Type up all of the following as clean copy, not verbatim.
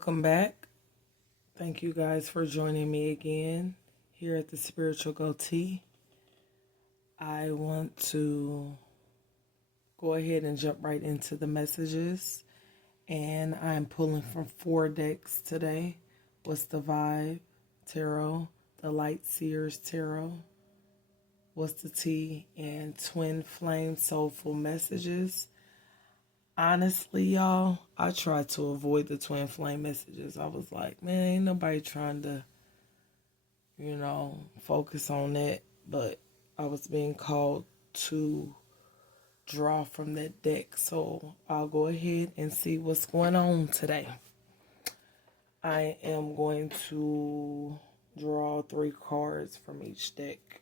Welcome back. Thank you guys for joining me again here at the Spiritual Goatee. I want to go ahead and jump right into the messages. And I'm pulling from 4 decks today. What's the Vibe Tarot, the Light Seers Tarot, What's the Tea, and Twin Flame Soulful Messages. Honestly, y'all, I tried to avoid the twin flame messages. I was like, man, ain't nobody trying to, focus on that. But I was being called to draw from that deck. So I'll go ahead and see what's going on today. I am going to draw 3 cards from each deck.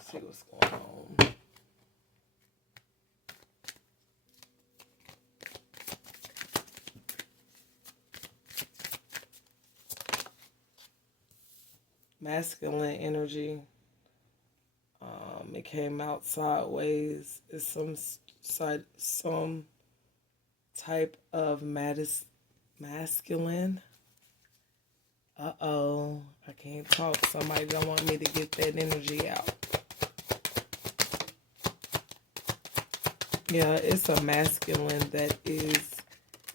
See what's going on. Masculine energy. It came out sideways. It's some type of masculine. I can't talk. Somebody don't want me to get that energy out. Yeah, it's a masculine that is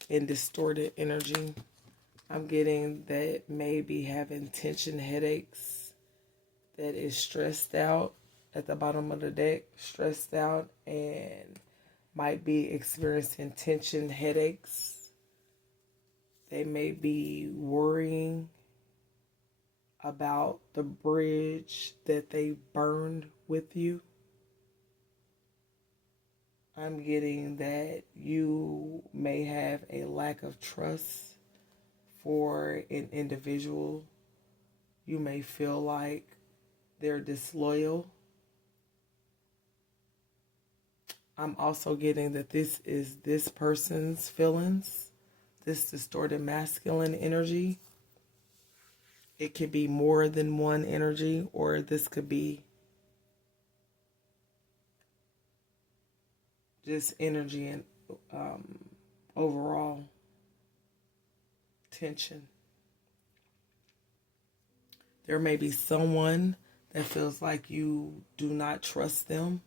in distorted energy. I'm getting that maybe having tension headaches, that is stressed out at the bottom of the deck, stressed out and might be experiencing tension headaches. They may be worrying about the bridge that they burned with you. I'm getting that you may have a lack of trust for an individual. You may feel like they're disloyal. I'm also getting that this is this person's feelings, this distorted masculine energy. It could be more than one energy, or this could be just energy and overall tension. There may be someone that feels like you do not trust them,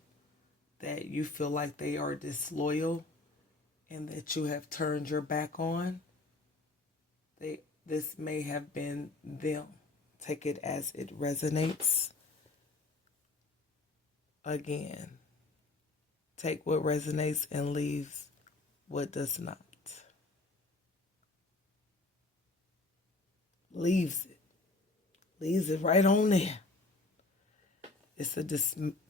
that you feel like they are disloyal, and that you have turned your back on. This may have been them. Take it as it resonates. Again, take what resonates and leaves what does not. Leaves it right on there. It's a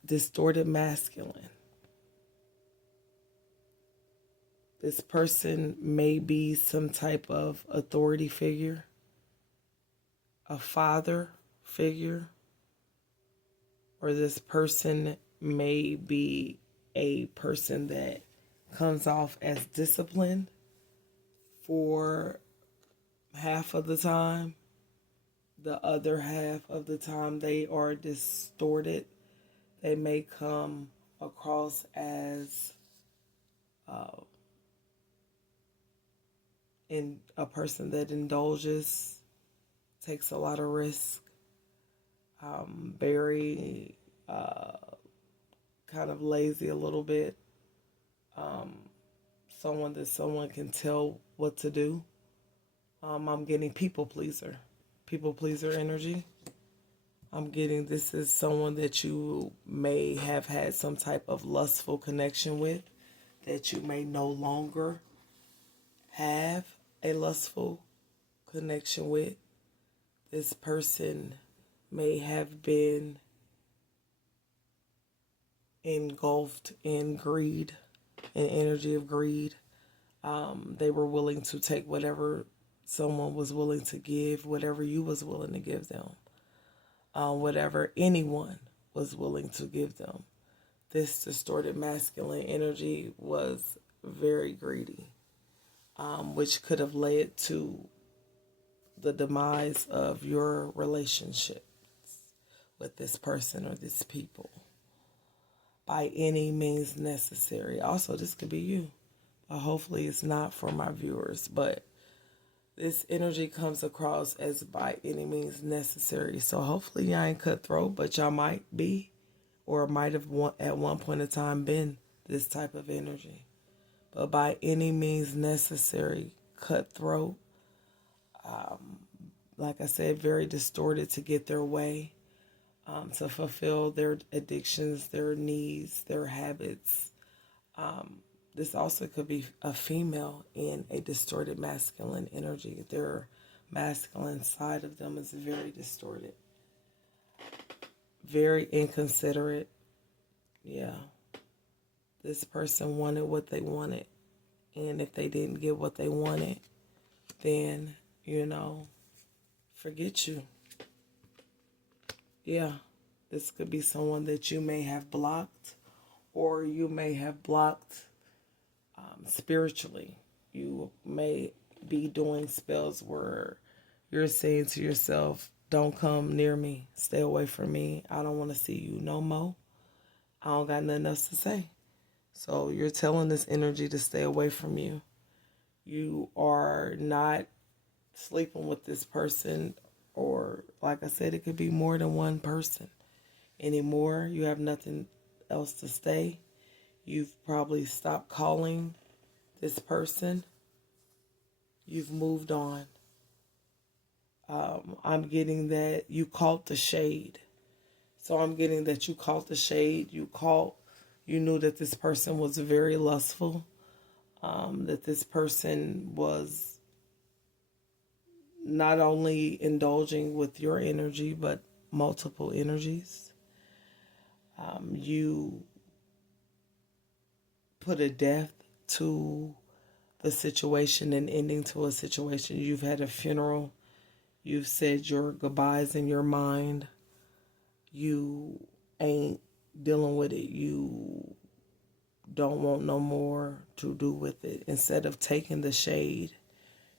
distorted masculine. This person may be some type of authority figure, a father figure, or this person may be a person that comes off as disciplined for half of the time. The other half of the time they are distorted. They may come across as in a person that indulges, takes a lot of risk, very kind of lazy a little bit, someone that someone can tell what to do. I'm getting people pleaser energy. I'm getting this is someone that you may have had some type of lustful connection with, that you may no longer have a lustful connection with. This person may have been engulfed in greed, an energy of greed. They were willing to take whatever someone was willing to give, whatever you was willing to give them, whatever anyone was willing to give them. This distorted masculine energy was very greedy, which could have led to the demise of your relationship with this person or this people by any means necessary. Also, this could be you. Hopefully it's not for my viewers, but This energy comes across as by any means necessary. So hopefully y'all ain't cutthroat, but y'all might be, or might have at one point in time been this type of energy. But by any means necessary, cutthroat, like I said, very distorted to get their way, to fulfill their addictions, their needs, their habits. This also could be a female in a distorted masculine energy. Their masculine side of them is very distorted, very inconsiderate. Yeah. This person wanted what they wanted. And if they didn't get what they wanted, then, forget you. Yeah. This could be someone that you may have blocked, or you may have blocked spiritually. You may be doing spells where you're saying to yourself, don't come near me. Stay away from me. I don't want to see you no more. I don't got nothing else to say. So you're telling this energy to stay away from you. You are not sleeping with this person, or like I said, it could be more than one person anymore. You have nothing else to say. You've probably stopped calling this person. You've moved on. I'm getting that you caught the shade. So I'm getting that you caught the shade. You knew that this person was very lustful. That this person was not only indulging with your energy, but multiple energies. You put a death to the situation, and ending to a situation. You've had a funeral. You've said your goodbyes in your mind. You ain't dealing with it. You don't want no more to do with it. Instead of taking the shade,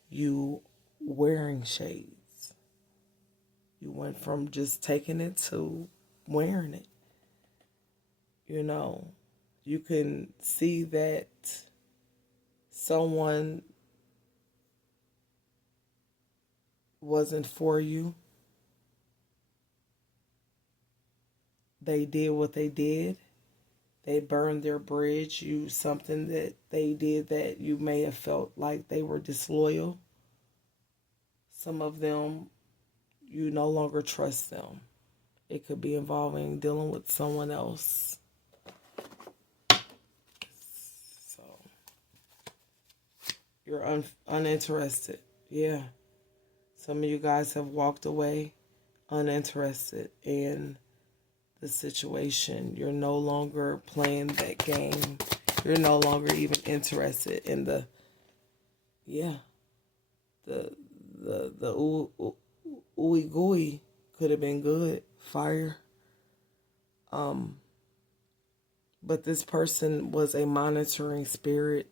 you wearing shades. You went from just taking it to wearing it. You can see that someone wasn't for you. They did what they did. They burned their bridge. Something that they did that you may have felt like they were disloyal. Some of them, you no longer trust them. It could be involving dealing with someone else. So, you're uninterested. Yeah. Some of you guys have walked away uninterested in the situation. You're no longer playing that game. You're no longer even interested in the ooey gooey could have been good. Fire. But this person was a monitoring spirit.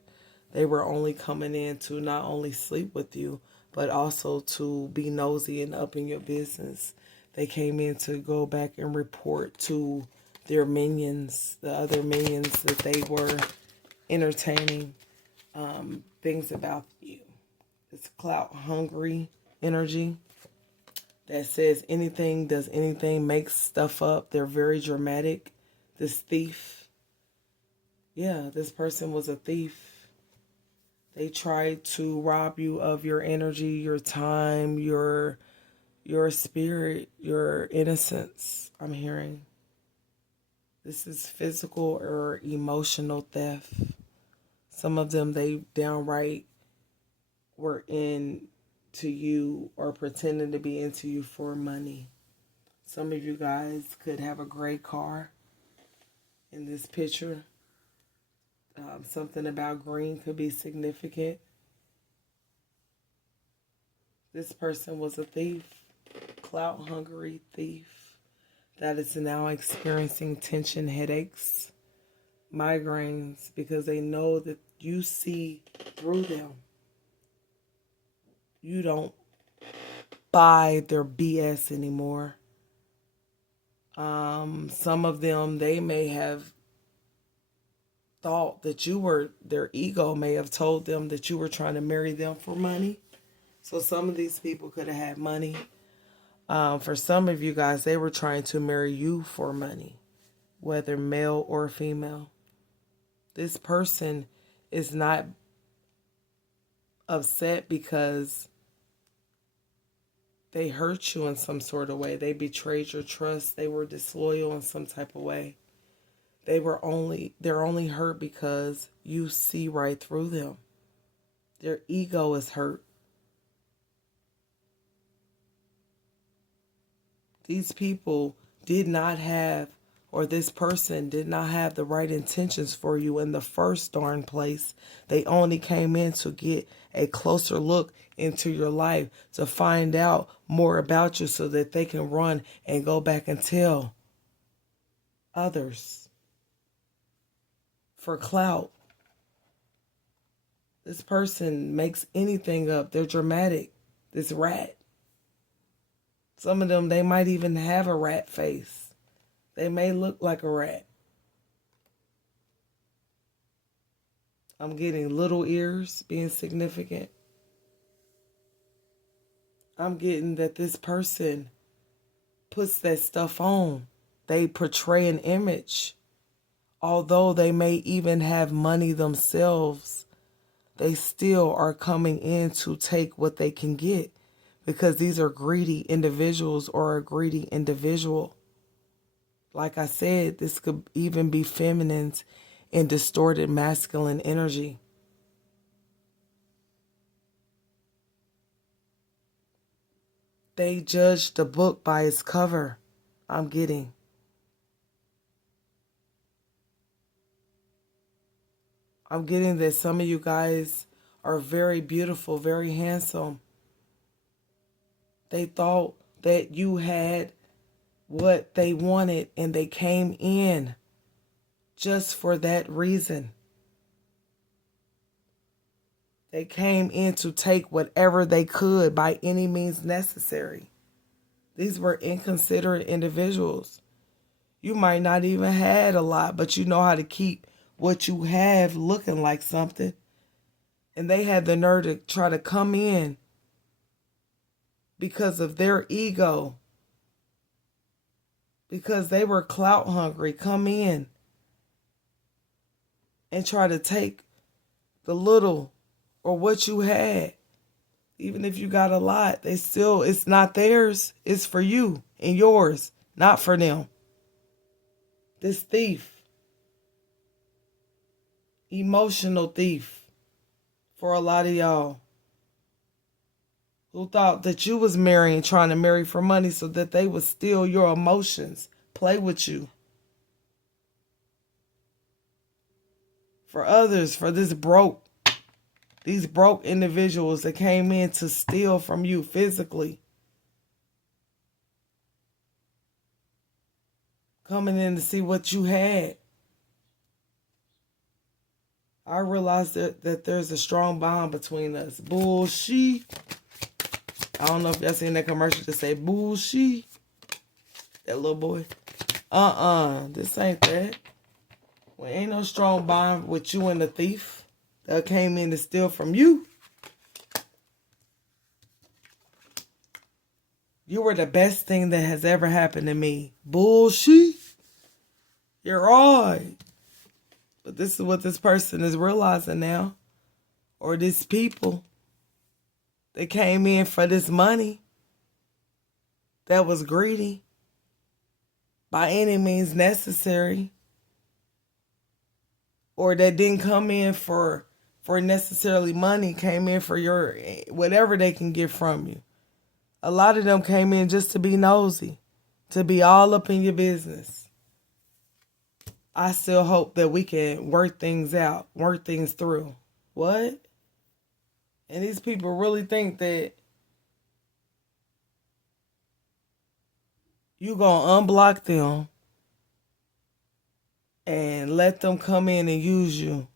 They were only coming in to not only sleep with you, but also to be nosy and up in your business. They came in to go back and report to their minions, the other minions, that they were entertaining things about you. It's clout hungry energy that says anything, does anything, makes stuff up. They're very dramatic. This thief. Yeah, this person was a thief. They tried to rob you of your energy, your time, your spirit, your innocence. I'm hearing. This is physical or emotional theft. Some of them, they downright were into you or pretending to be into you for money. Some of you guys could have a gray car in this picture. Something about green could be significant. This person was a thief, clout-hungry thief that is now experiencing tension, headaches, migraines, because they know that you see through them. You don't buy their BS anymore. Some of them, they may have thought that their ego may have told them that you were trying to marry them for money. So some of these people could have had money. For some of you guys, they were trying to marry you for money, whether male or female. This person is not upset because they hurt you in some sort of way. They betrayed your trust. They were disloyal in some type of way. They're only hurt because you see right through them. Their ego is hurt. These people did not have, or this person did not have the right intentions for you in the first darn place. They only came in to get a closer look into your life, to find out more about you so that they can run and go back and tell others for clout. This person makes anything up. They're dramatic. This rat. Some of them, they might even have a rat face. They may look like a rat. I'm getting little ears being significant. I'm getting that this person puts that stuff on. They portray an image. Although they may even have money themselves, they still are coming in to take what they can get, because these are greedy individuals or a greedy individual. Like I said, this could even be feminines in distorted masculine energy. They judge the book by its cover. I'm getting. That some of you guys are very beautiful, very handsome. They thought that you had what they wanted, and they came in just for that reason. They came in to take whatever they could by any means necessary. These were inconsiderate individuals. You might not even had a lot, but you know how to keep what you have looking like something. And they had the nerve to try to come in because of their ego, because they were clout hungry, come in and try to take the little or what you had. Even if you got a lot, it's not theirs. It's for you and yours, not for them. This thief, emotional thief, for a lot of y'all who thought that you was trying to marry for money so that they would steal your emotions, play with you. For others, for these broke individuals that came in to steal from you physically. Coming in to see what you had. I realized that there's a strong bond between us. Bullshit. I don't know if y'all seen that commercial to say bullshit. That little boy. This ain't that. Well, ain't no strong bond with you and the thief that came in to steal from you. You were the best thing that has ever happened to me. Bullshit. You're right. But this is what this person is realizing now. Or these people that came in for this money that was greedy by any means necessary. Or that didn't come in for necessarily money, came in for your whatever they can get from you. A lot of them came in just to be nosy, to be all up in your business. I still hope that we can work things out, work things through. What? And these people really think that you gonna unblock them and let them come in and use you.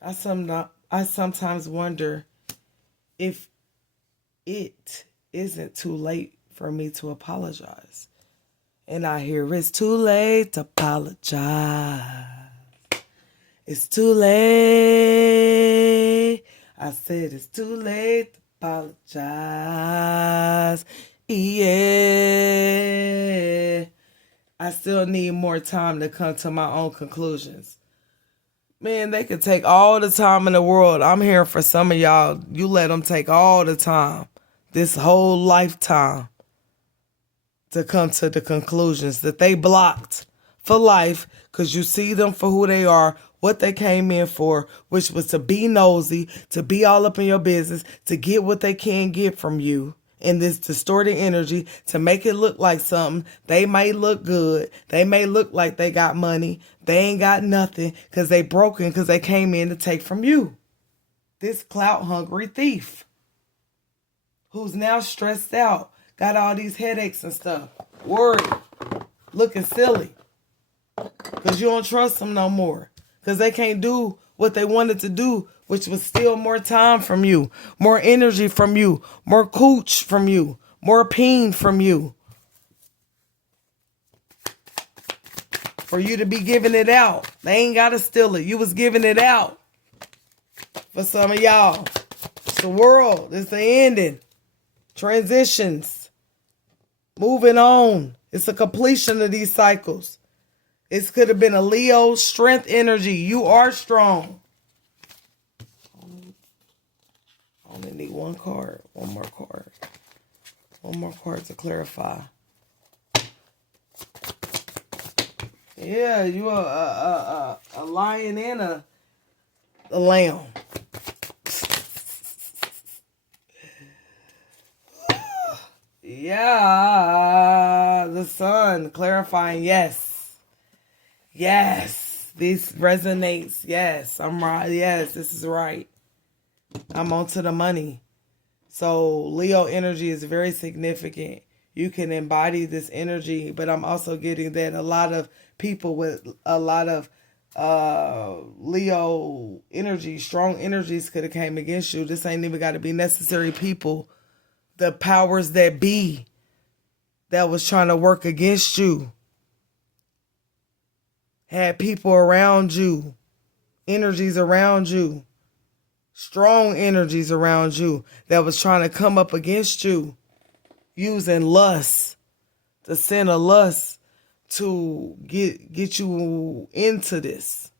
I sometimes wonder if it isn't too late for me to apologize. And I hear it's too late to apologize. It's too late. I said it's too late to apologize. Yeah. I still need more time to come to my own conclusions. Man, they could take all the time in the world. I'm here for some of y'all. You let them take all the time, this whole lifetime, to come to the conclusions that they blocked for life, because you see them for who they are, what they came in for, which was to be nosy, to be all up in your business, to get what they can get from you in this distorted energy, to make it look like something. They may look good. They may look like they got money. They ain't got nothing because they broken, because they came in to take from you. This clout hungry thief who's now stressed out, got all these headaches and stuff, worried, looking silly because you don't trust them no more, because they can't do what they wanted to do, which was steal more time from you, more energy from you, more cooch from you, more peen from you, for you to be giving it out. They ain't got to steal it. You was giving it out. For some of y'all, it's the world. It's the ending. Transitions. Moving on. It's a completion of these cycles. It could have been a Leo strength energy. You are strong. I only need one card. One more card. One more card to clarify. Yeah, you are a lion and a lamb. Yeah, the sun clarifying. Yes. Yes. This resonates. Yes, I'm right. Yes, this is right. I'm on to the money. So Leo energy is very significant. You can embody this energy, but I'm also getting that a lot of people with a lot of Leo energy, strong energies could have came against you. This ain't even got to be necessary people. The powers that be that was trying to work against you had people around you, energies around you, strong energies around you that was trying to come up against you, using lust, the sin of lust, to get you into this.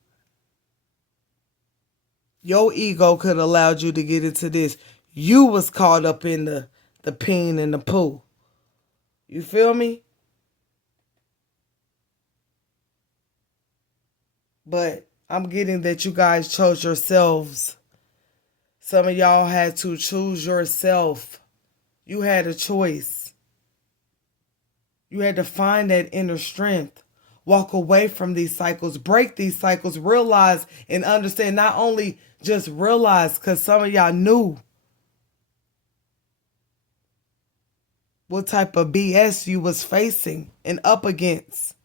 Your ego could have allowed you to get into this. You was caught up in the peen and the poo. You feel me? But I'm getting that you guys chose yourselves. Some of y'all had to choose yourself. You had a choice. You had to find that inner strength. Walk away from these cycles. Break these cycles. Realize and understand. Not only just realize, because some of y'all knew what type of BS you was facing and up against.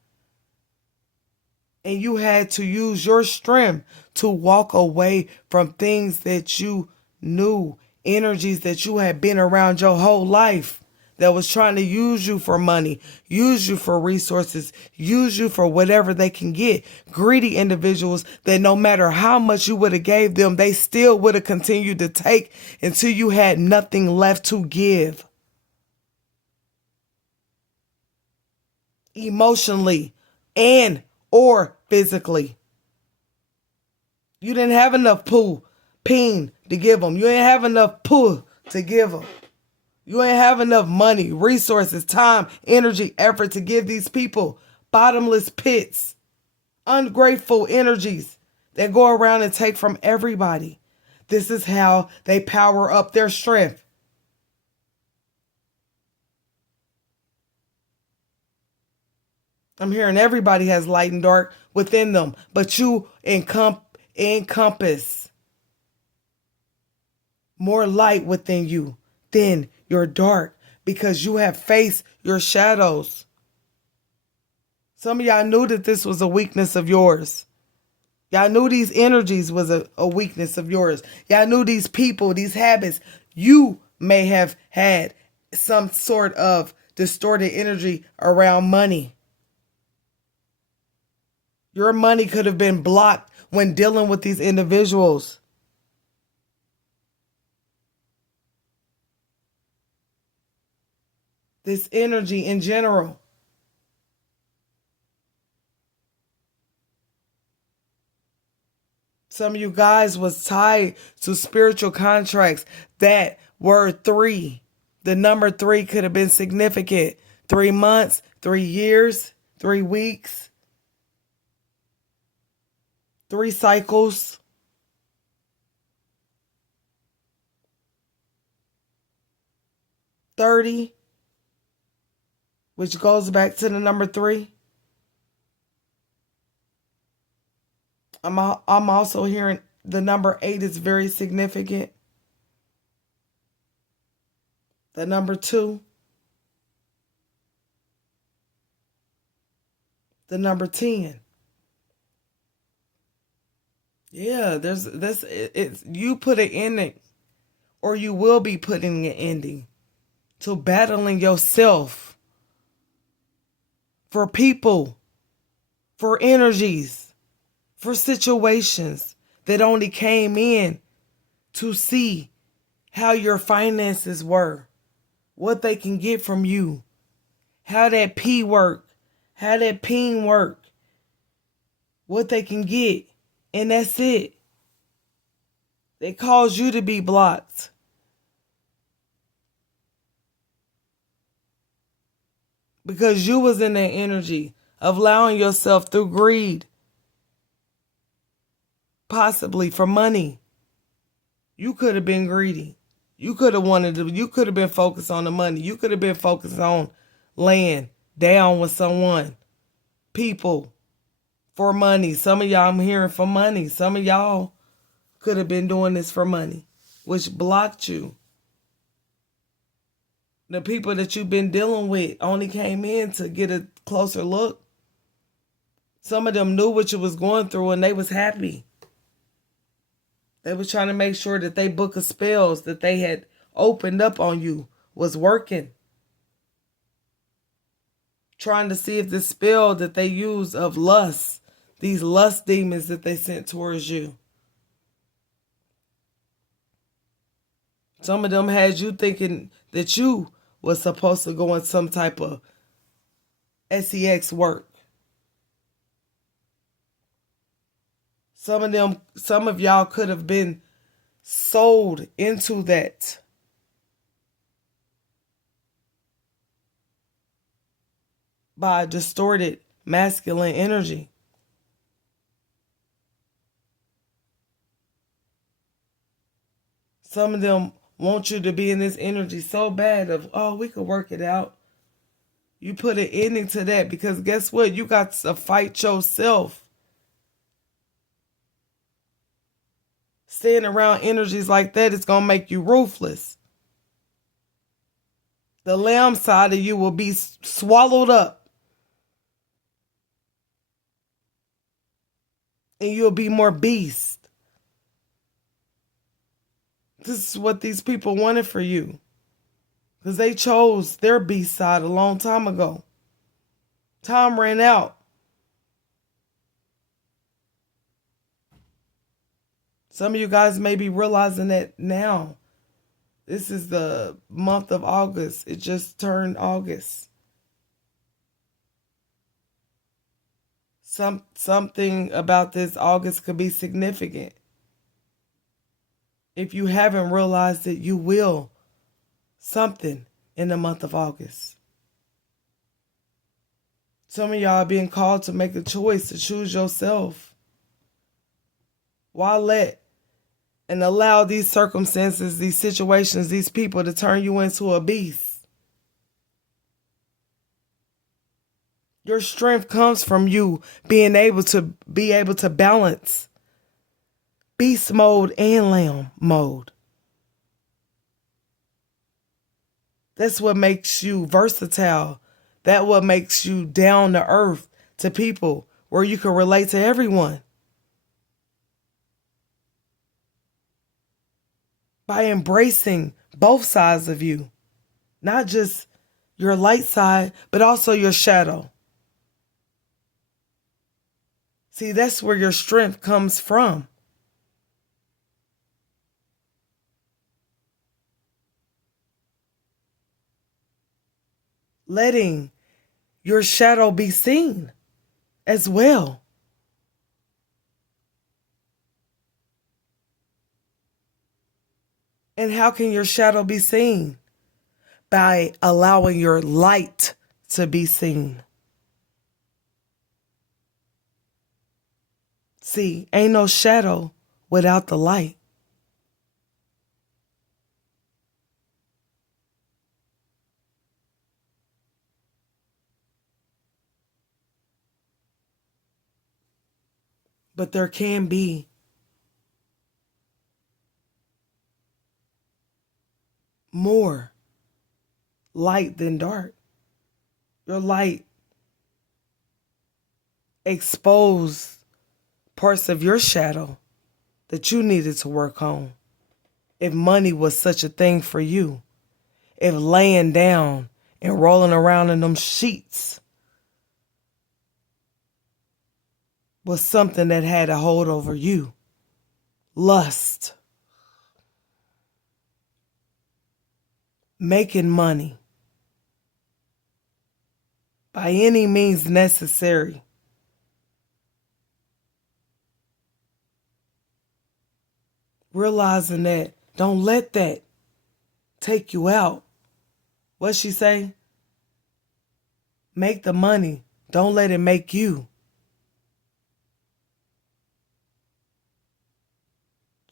And you had to use your strength to walk away from things that you knew, energies that you had been around your whole life, that was trying to use you for money, use you for resources, use you for whatever they can get. Greedy individuals that no matter how much you would have gave them, they still would have continued to take until you had nothing left to give. Emotionally and or physically. You didn't have enough peen to give them. You ain't have enough poo to give them. You ain't have enough money, resources, time, energy, effort to give these people. Bottomless pits, ungrateful energies that go around and take from everybody. This is how they power up their strength. I'm hearing everybody has light and dark within them, but you encompass more light within you than your dark, because you have faced your shadows. Some of y'all knew that this was a weakness of yours. Y'all knew these energies was a weakness of yours. Y'all knew these people, these habits. You may have had some sort of distorted energy around money. Your money could have been blocked when dealing with these individuals. this energy in general. Some of you guys was tied to spiritual contracts that were 3. The number 3 could have been significant. 3 months, 3 years, 3 weeks, 3 cycles. $30, which goes back to the number 3. I'm also hearing the number 8 is very significant. The number 2. The number 10. Yeah, it's you put an ending, or you will be putting an ending to battling yourself for people, for energies, for situations that only came in to see how your finances were, what they can get from you, how that P work, how that ping work, what they can get, and that's it. They cause you to be blocked. Because you was in that energy of allowing yourself through greed, possibly for money. You could have been greedy. You could have been focused on the money. You could have been focused on laying down with someone, people, for money. Some of y'all I'm hearing for money. Some of y'all could have been doing this for money, which blocked you. The people that you've been dealing with only came in to get a closer look. Some of them knew what you was going through and they was happy. They was trying to make sure that they book of spells that they had opened up on you was working. Trying to see if the spell that they used of lust, these lust demons that they sent towards you. Some of them had you thinking that you was supposed to go in some type of sex work. Some of y'all could have been sold into that. By distorted masculine energy. Some of them want you to be in this energy so bad of, oh, we could work it out. You put an ending to that because guess what? You got to fight yourself. Staying around energies like that is going to make you ruthless. The lamb side of you will be swallowed up. And you'll be more beast. This is what these people wanted for you. Because they chose their beast side a long time ago. Time ran out. Some of you guys may be realizing that now. This is the month of August. It just turned August. Something about this August could be significant. If you haven't realized it, you will. Something in the month of August. Some of y'all are being called to make a choice to choose yourself. Why let and allow these circumstances, these situations, these people to turn you into a beast? Your strength comes from you being able to balance beast mode and lamb mode. That's what makes you versatile. That's what makes you down to earth to people where you can relate to everyone. By embracing both sides of you. Not just your light side, but also your shadow. See, that's where your strength comes from. letting your shadow be seen as well. And how can your shadow be seen? By allowing your light to be seen. See, ain't no shadow without the light. But there can be more light than dark. Your light exposed parts of your shadow that you needed to work on. If money was such a thing for you, if laying down and rolling around in them sheets was something that had a hold over you, lust, making money by any means necessary, realizing that, don't let that take you out. What she say? Make the money. Don't let it make you.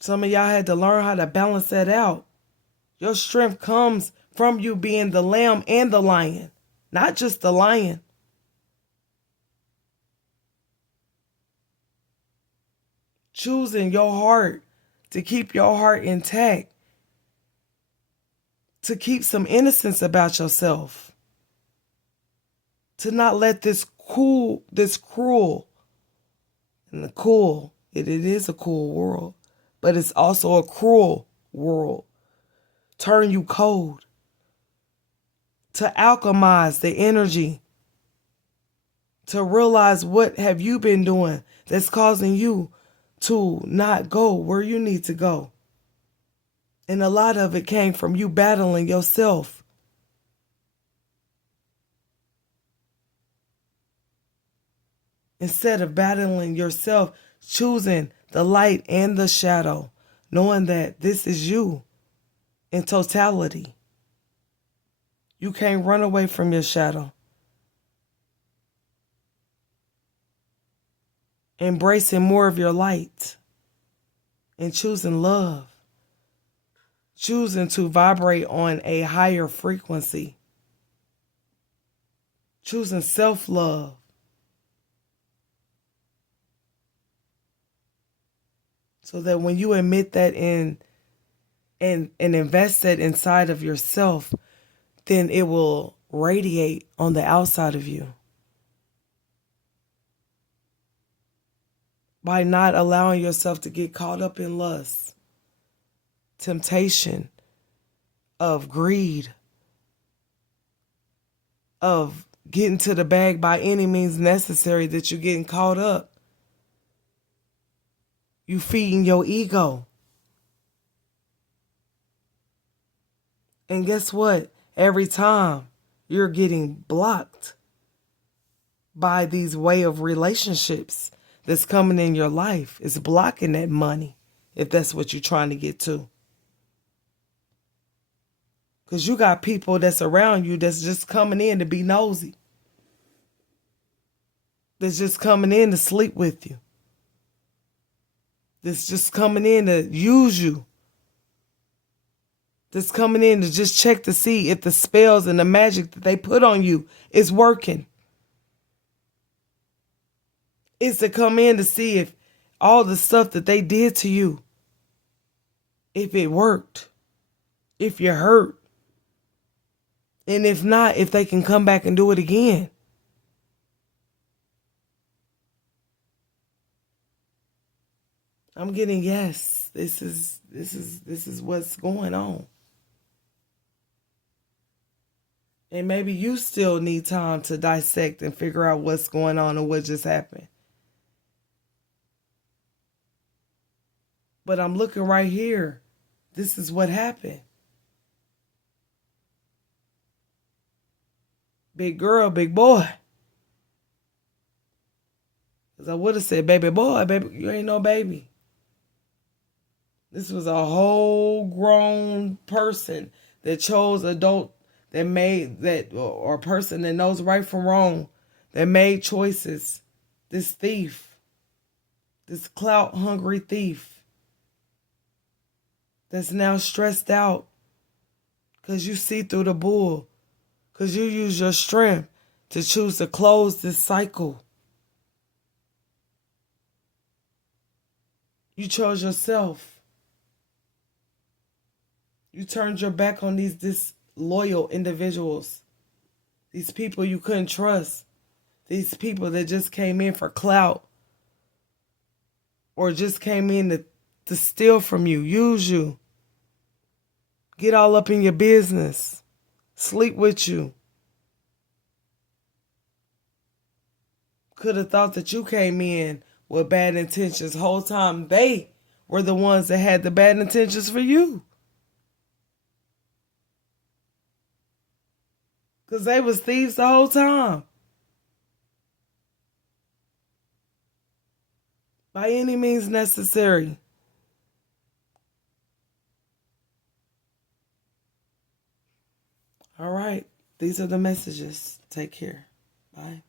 Some of y'all had to learn how to balance that out. Your strength comes from you being the lamb and the lion, not just the lion. Choosing your heart, to keep your heart intact, to keep some innocence about yourself, to not let this cruel, and the cool, it is a cool world, but it's also a cruel world, turn you cold, to alchemize the energy, to realize what have you been doing that's causing you to not go where you need to go. And a lot of it came from you battling yourself. Instead of battling yourself, choosing the light and the shadow, knowing that this is you in totality. You can't run away from your shadow. Embracing more of your light and choosing love. Choosing to vibrate on a higher frequency. Choosing self-love. So that when you admit that and invest that inside of yourself, then it will radiate on the outside of you. By not allowing yourself to get caught up in lust, temptation, of greed, of getting to the bag by any means necessary, that you're getting caught up. You feeding your ego. And guess what? Every time you're getting blocked by these way of relationships that's coming in your life, it's blocking that money, if that's what you're trying to get to. Because you got people that's around you that's just coming in to be nosy. That's just coming in to sleep with you. That's just coming in to use you. That's coming in to just check to see if the spells and the magic that they put on you is working. It's to come in to see if all the stuff that they did to you, if it worked, if you're hurt. And if not, if they can come back and do it again. I'm getting yes. This is what's going on. And maybe you still need time to dissect and figure out what's going on and what just happened. But I'm looking right here. This is what happened. big girl, big boy. Because I would have said, baby boy, baby, you ain't no baby. This was a whole grown person that chose adult, that made that, or a person that knows right from wrong, that made choices. This thief, this clout hungry thief, that's now stressed out because you see through the bull, because you use your strength to choose to close this cycle. You chose yourself. You turned your back on these disloyal individuals, these people you couldn't trust, these people that just came in for clout or just came in to steal from you, use you, get all up in your business, sleep with you. Could have thought that you came in with bad intentions. The whole time they were the ones that had the bad intentions for you. Because they was thieves the whole time. By any means necessary. All right. These are the messages. Take care. Bye.